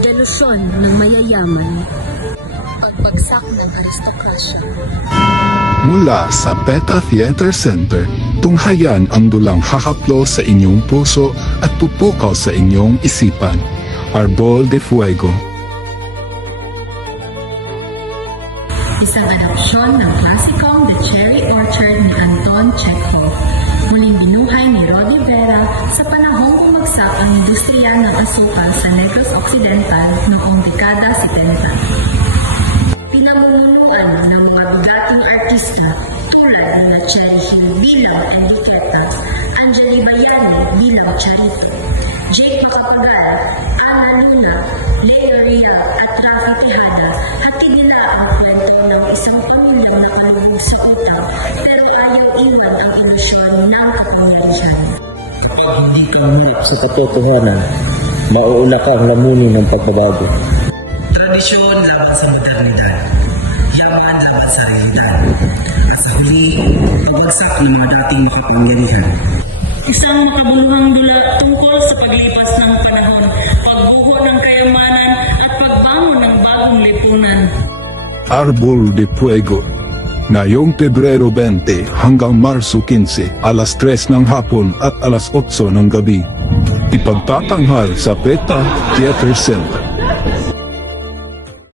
Delusyon ng mayayaman. Pagbagsak ng aristokrasya. Mula sa Beta Theater Center, tunghayan ang dulang hakaplo sa inyong puso at pupukaw sa inyong isipan. Arbol de Fuego. Isang adopsyon ng klasikong The Cherry Orchard ni Anton Chekhov. Muling binuhay ni Rodi Vera sa panahong bumagsak ang industriya ng asukal sa Negros Occidental noong dekada 70. Pinamumunuan ng mga bigating artista tulad ni Cherry Hill bilang Enriqueta, Angeli Bayani bilang Charito, Jake Macapagal, Ana Luna, Lea Ria at Rafi Tejada. Hatid nila ang kwento ng isang pamilyang nakalubog sa utang pero ayaw iwan ang ilusyon ng kapangyarihan. Kapag hindi ka umarip sa katotohanan, mauuna kang lamunin ng pagbabago. Tradisyon laban sa modernidad, yaman laban sa realidad, at sa huli, pabagsak ng mga dating makapangyarihan. Isang makabuluhang dula tungkol sa paglipas ng panahon, pagbuho ng kayamanan at pagbangon ng bagong lipunan. Arbol de Fuego. Ngayong Pebrero 20 hanggang Marso 15, alas 3 ng hapon at alas 8 ng gabi. Ipagtatanghal sa Beta Theater Center.